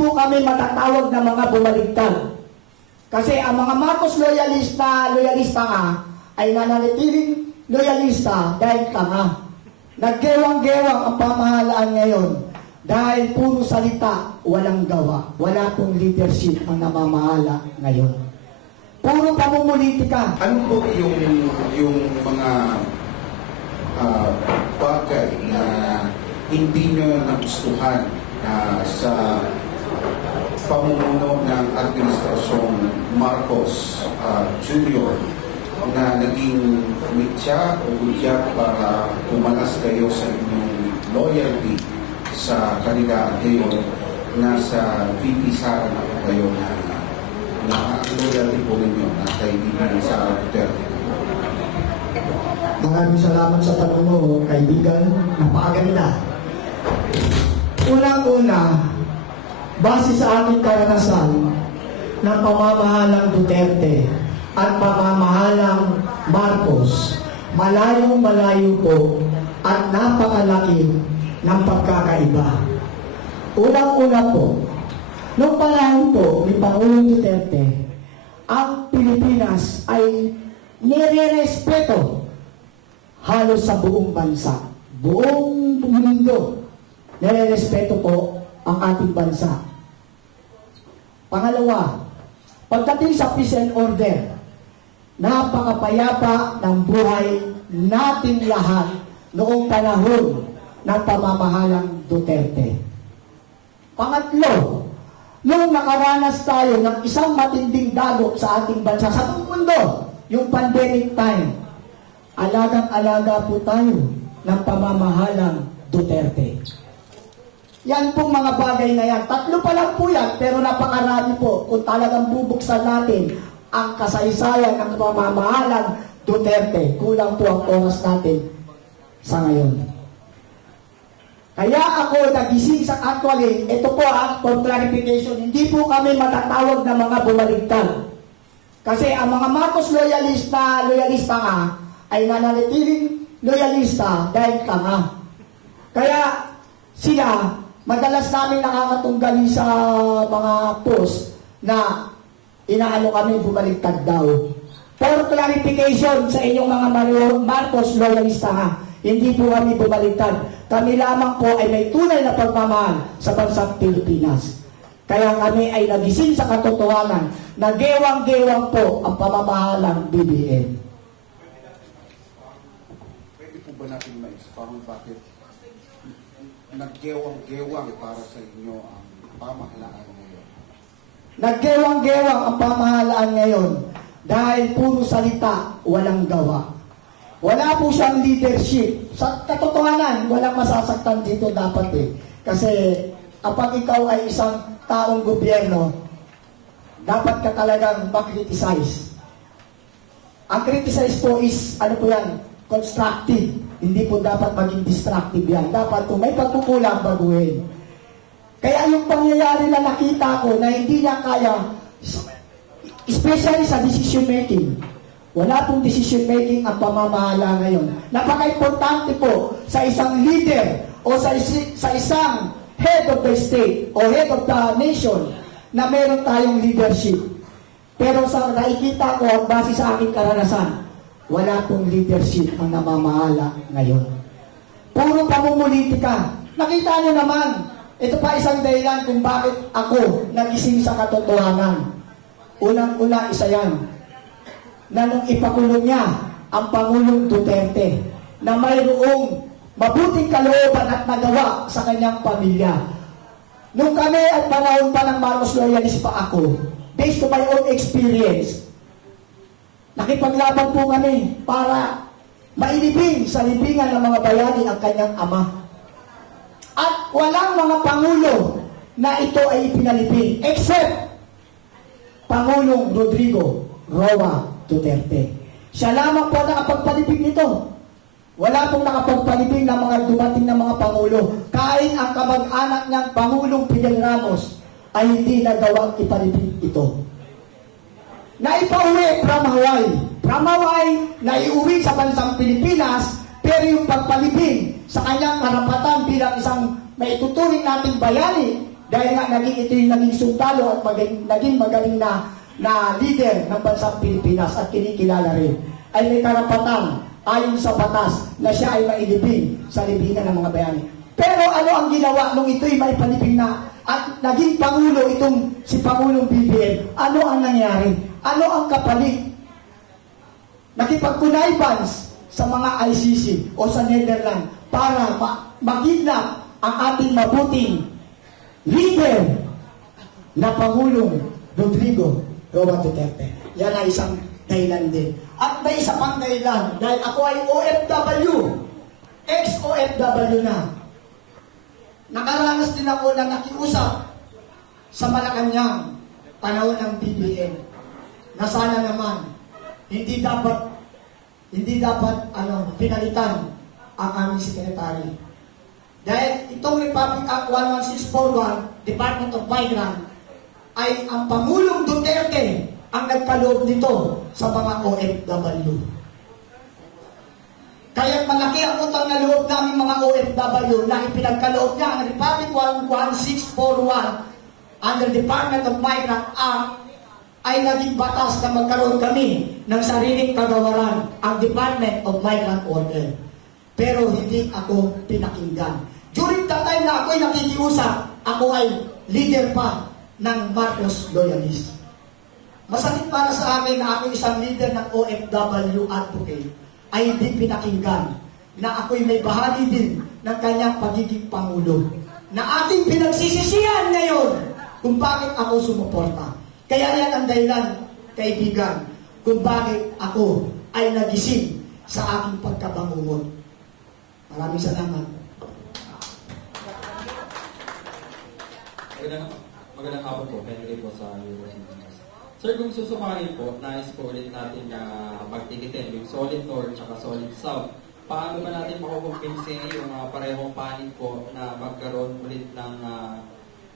po kami matatawag na mga bumaligtad. Kasi ang mga Marcos loyalista nga, ay nananatiling loyalista dahil tanga. Naggewang-gewang ang pamahalaan ngayon dahil puro salita, walang gawa. Wala pong leadership ang namamahala ngayon. Puro pamumulitika. Ano po yung mga bagay na hindi nyo nagustuhan sa pamumuno ng Administrasyong Marcos Jr. na naging mitya o udyat para pumalas kayo sa inyong loyalty sa kanila at ngayon nasa VP Sara na po kayo na loyalty po ninyo na kay VP Sara Duterte? Maraming salamat sa tanong mo, kaibigan. Napakaganda. Unang-una, base sa aking karanasan ng pamamahalang Duterte at pamamahalang Marcos, malayong-malayo po at napakalaki ng pagkakaiba. Unang-una po, noong panahon po ni Pangulong Duterte, ang Pilipinas ay nire-respeto halos sa buong bansa, buong mundo. Nire-respeto po ang ating bansa. Pangalawa, pagdating sa peace and order, napakapayapa ng buhay nating lahat noong panahon ng pamamahalang Duterte. Pangatlo, nung nakaranas tayo ng isang matinding dagok sa ating bansa, sa buong mundo, yung pandemic time, alagang-alaga po tayo ng pamamahalang Duterte. Yan pong mga bagay na yan. Tatlo pa lang po yan, pero napakarami po kung talagang bubuksan natin ang kasaysayan ng pamamahalang Duterte. Kulang po ang oras natin sa ngayon. Kaya ako nagising sa actually, ito po for clarification, hindi po kami matatawag na mga bumaligtad. Kasi ang mga Marcos loyalista nga, ay nananatiling loyalista dahil tanga. Kaya sila, madalas namin nakakatunggali sa mga post na inaano kami bumaligtad daw. For clarification sa inyong mga Marcos loyalista nga, hindi po kami bumaligtad. Kami lamang po ay may tunay na pagmamahal sa bansang Pilipinas. Kaya kami ay nagising sa katotohanan na gewang-gewang po ang pamamahalang BBM. Pwede po ba natin ma-expound bakit naggewang-gewang para sa inyo ang pamahalaan ngayon? Naggewang-gewang ang pamahalaan ngayon dahil puro salita, walang gawa. Wala po siyang leadership. Sa katotohanan, walang masasaktan dito dapat eh. Kasi kapag ikaw ay isang taong gobyerno, dapat ka talagang makriticize. Ang criticize po is, ano po yan, constructive. Hindi po dapat maging destructive yan. Dapat kung may pagkukulang, baguhin. Kaya yung pangyayari na nakita ko na hindi niya kaya, especially sa decision making, wala pong decision making ang pamamahala ngayon. Napaka-importante po sa isang leader o sa isang head of the state o head of the nation na meron tayong leadership. Pero sa nakikita ko, base sa aking karanasan, wala pong leadership ang namamahala ngayon. Puro pamumulitika. Nakita nyo naman, ito pa isang dahilan kung bakit ako nagising sa katotohanan. Unang-una, isa yan, na nung ipakulong niya ang Pangulong Duterte na mayroong mabuting kalooban at nagawa sa kanyang pamilya. Nung kami at panahon pa ng Marcos loyalist pa ako, based to my own experience, nakipaglaban po kami para mailibing sa libingan ng mga bayani ang kanyang ama. At walang mga pangulo na ito ay ipinalibing, except Pangulong Rodrigo Roa Duterte. Siya lamang po nakapagpalibing nito. Wala pong nakapagpalibing ng mga dumating na mga pangulo. Kahit ang kamag-anak niyang Pangulong Fidel Ramos ay hindi nagawang ipalibing ito. Naipauwi from Hawaii. From Hawaii, naiuwi sa bansang Pilipinas, pero yung pagpalibing sa kanyang karapatan bilang isang maituturing nating bayani Dahil nga ito yung naging sundalo at naging magaling na leader ng bansang Pilipinas at kinikilala rin, ay may karapatan ayon sa batas na siya ay mailibing sa libingan ng mga bayani. Pero ano ang ginawa nung ito'y may palibing na at naging Pangulo itong si Pangulong BBM? Ano ang nangyari? Ano ang kapalit? Nakipag-connive sa mga ICC o sa Netherlands para makidnap ang ating mabuting leader na Pangulong Rodrigo Roa Duterte. Yan ay isang dahilan din. At may isa pang dahilan, dahil ako ay OFW, ex-OFW na. Nakaranas din ako na nakiusap sa Malacanang panahon ng BBM na sana naman hindi dapat pinalitan ang aming sekretary. Dahil itong Republic Act 11641, Department of Migrant, ay ang Pangulong Duterte ang nagkaloob nito sa mga OFW. Kaya malaki ang utang na loob namin mga OFW na ipinagkaloob niya ang Republic 11641 under Department of Migrant Act ay naging batas na magkaroon kami ng sariling kagawaran, ang Department of Migrant Order. Pero hindi ako pinakinggan. During the time na ako'y nakikiusap, ako ay leader pa ng Marcos Loyalist. Masakit para sa akin na ako isang leader ng OFW advocate ay hindi pinakinggan na ako'y may bahagi din ng kanyang pagiging Pangulo na ating pinagsisisihan ngayon kung bakit ako sumuporta. Kaya yan ang dahilan, kaibigan, kung bakit ako ay nagising sa aking pagkabangungot. Maraming salamat. Magandang hapon po, Henry po sa Euronews. Sir, kung susumahin po, nais po ulit natin na magtikitin yung solid north at solid south. Paano ba natin makukumpinsin yung parehong panig po na magkaroon ulit ng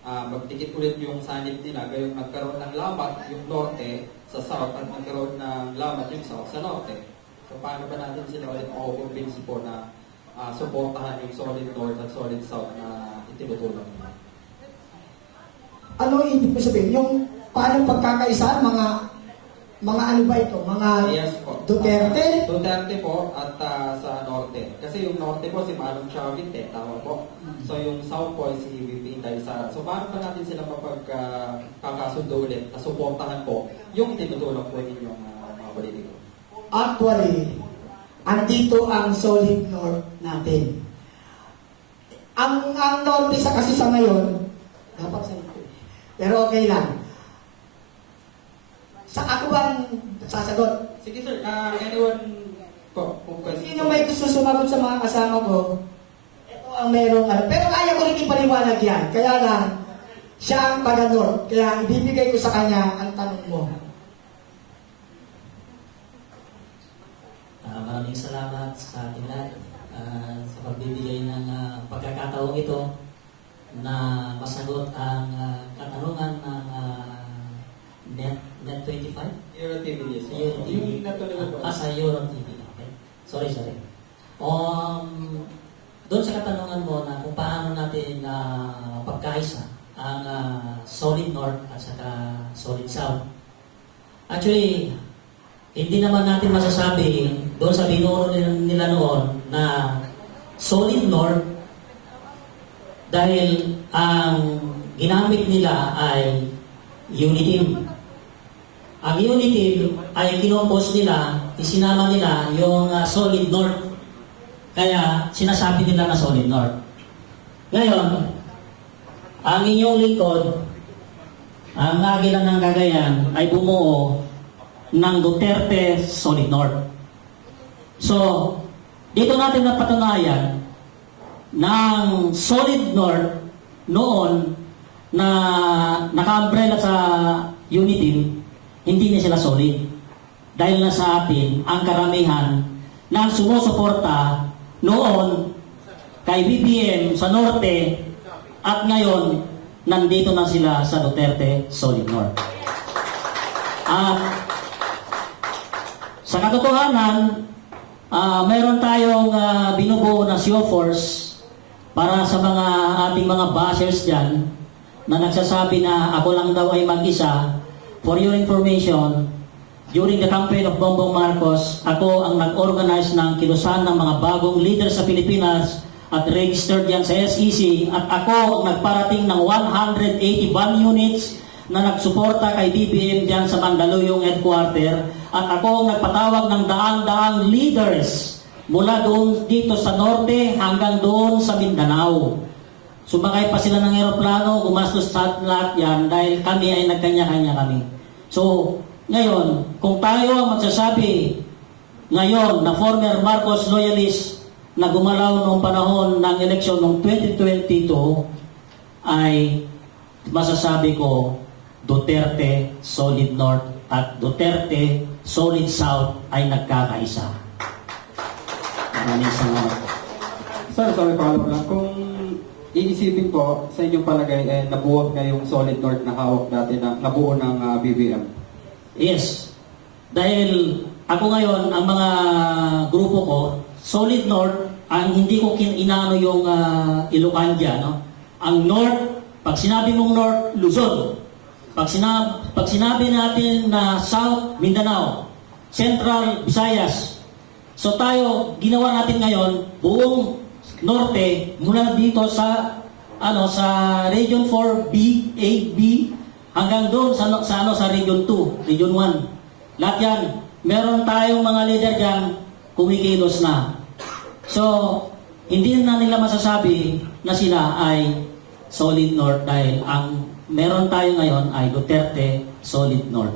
magtikit ulit yung sanib nila, gayong magkaroon ng lamat yung norte sa south at magkaroon ng lamat yung south sa norte. So paano ba natin sila ulit makukumpinsin po na suportahan yung solid north at solid south na itinutulong? Ano ibig mo sabihin? Yung paano pagkakaisa, mga ano ba ito? Mga yes po. Duterte? Duterte po at sa norte. Kasi yung norte po si Manong Chavit tama po. So yung south po si VP Inday Sara. So paano pa natin sila kakasundo ulit na suportahan po yung itinutulong po ninyong mga politiko? Actually, andito ang solid north natin. Ang norte kasi sa ngayon, dapat sa ito. Pero okay lang. Sa ako bang sasagot? Sige sir, anyone po? Sino may gusto sumagot sa mga kasama ko? Ito ang merong ano. Pero kaya ko rin ipaliwanag yan. Kaya lang, siya ang taga-north. Kaya ibibigay ko sa kanya ang tanong mo. Maraming salamat sa ating lahat sa pagbibigay ng pagkakataong ito na masagot ang katanungan ng Net 25? Euro TV, yes. Euro TV. Yung natuloy po. Sa Euro TV. Okay. Sorry. Doon sa katanungan mo na kung paano natin pagkaisa ang solid north at saka solid south. Actually, hindi naman natin masasabi doon sa binuro nila noon na solid north dahil ang ginamit nila ay unity. Ang unity ay kinompose nila, isinama nila yung solid north. Kaya sinasabi nila na solid north. Ngayon, ang inyong lingkod, ang Agila ng Cagayan ay bumuo ng Duterte Solid North. So, dito natin napatunayan ng Solid North noon na naka-umbrella sa Unity, hindi na sila solid. Dahil na sa atin ang karamihan na sumusuporta noon kay BBM sa Norte at ngayon nandito na sila sa Duterte Solid North. At sa katotohanan, meron tayong binubuo na show force para sa mga ating mga bashers dyan na nagsasabi na ako lang daw ay mag-isa. For your information, during the campaign of Bongbong Marcos, ako ang nag-organize ng kilusan ng mga bagong leader sa Pilipinas at registered yan sa SEC, at ako ang nagparating ng 181 units na nagsuporta kay BBM dyan sa Mandaluyong headquarter, at ako ang nagpatawag ng daang-daang leaders mula doon dito sa norte hanggang doon sa Mindanao. Sumakay pa sila ng eroplano, gumastos sa lahat yan dahil kami ay nagkanya-kanya kami. So, ngayon, kung tayo ang magsasabi ngayon na former Marcos loyalist na gumalaw noong panahon ng eleksyon noong 2022, ay masasabi ko Duterte Solid North at Duterte Solid South ay nagkakaisa. Maraming salamat po. Sir, sorry, follow lang. Kung iisipin po, sa inyong palagay, nabuwag na yung Solid North na hawak dati na nabuo ng BBM. Yes. Dahil ako ngayon, ang mga grupo ko, Solid North, ang hindi ko inaano yung Ilocandia, no? Ang North, pag sinabi mong North, Luzon. Pag sinabi natin na South, Mindanao. Central, Visayas. So tayo, ginawa natin ngayon, buong Norte, mula dito sa sa Region 4B, A, B, hanggang doon sa Region 2, Region 1. Lahat yan, meron tayong mga leader dyan, kumikilos na. So, hindi na nila masasabi na sila ay Solid North dahil ang meron tayo ngayon ay Duterte Solid North.